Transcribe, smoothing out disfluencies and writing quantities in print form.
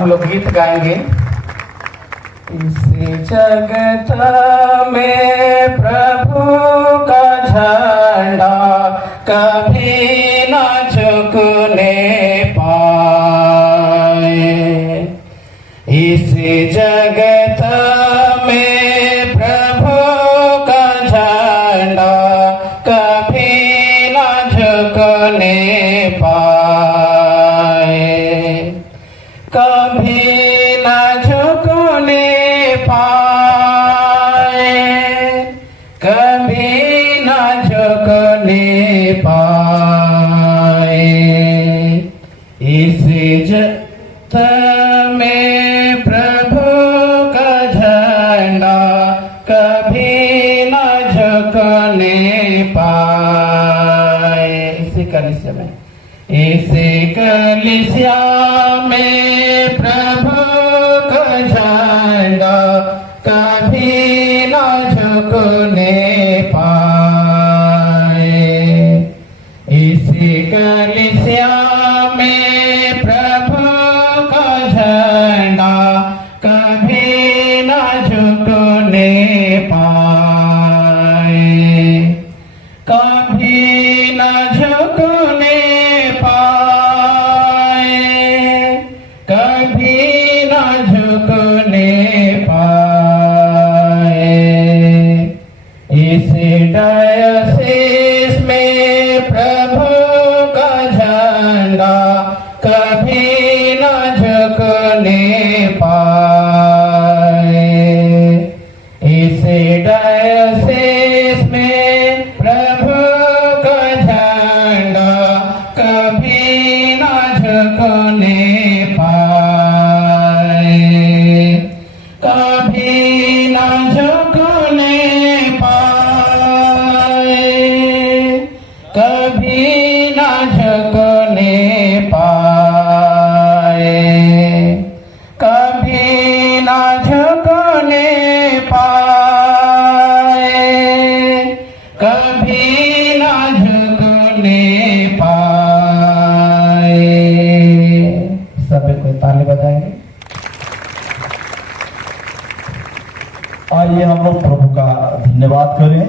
हम लोग गीत गाएंगे। इस जगत में प्रभु का झंडा कभी न झुकने पाए। इस जगत में प्रभु का झंडा कभी न झुकने पाए। कभी न झुकने पाए, कभी न झुकने पाए। इस जगत में प्रभु का झंडा कभी न झुकने पाए। इसी कलिसिया में, इसी कलिसिया में प्रभु का झंडा कभी न झुकने पाए। इसी कलिसिया में प्रभु का झंडा कभी न झुकने पाए। कभी न झुकने पाए, कभी न झुकने पाए। इस डायसिस में प्रभु का झंडा कभी न झुकने पाए। इस डायसिस में प्रभु का झंडा कभी न झुकने पाए। कभी न झुकने पाए, कभी न झुकने पाए। कभी न झुकने पाए, कभी न झुकने पाए। सभी को ताली बजाएंगे। आइए हम लोग प्रभु का धन्यवाद करें।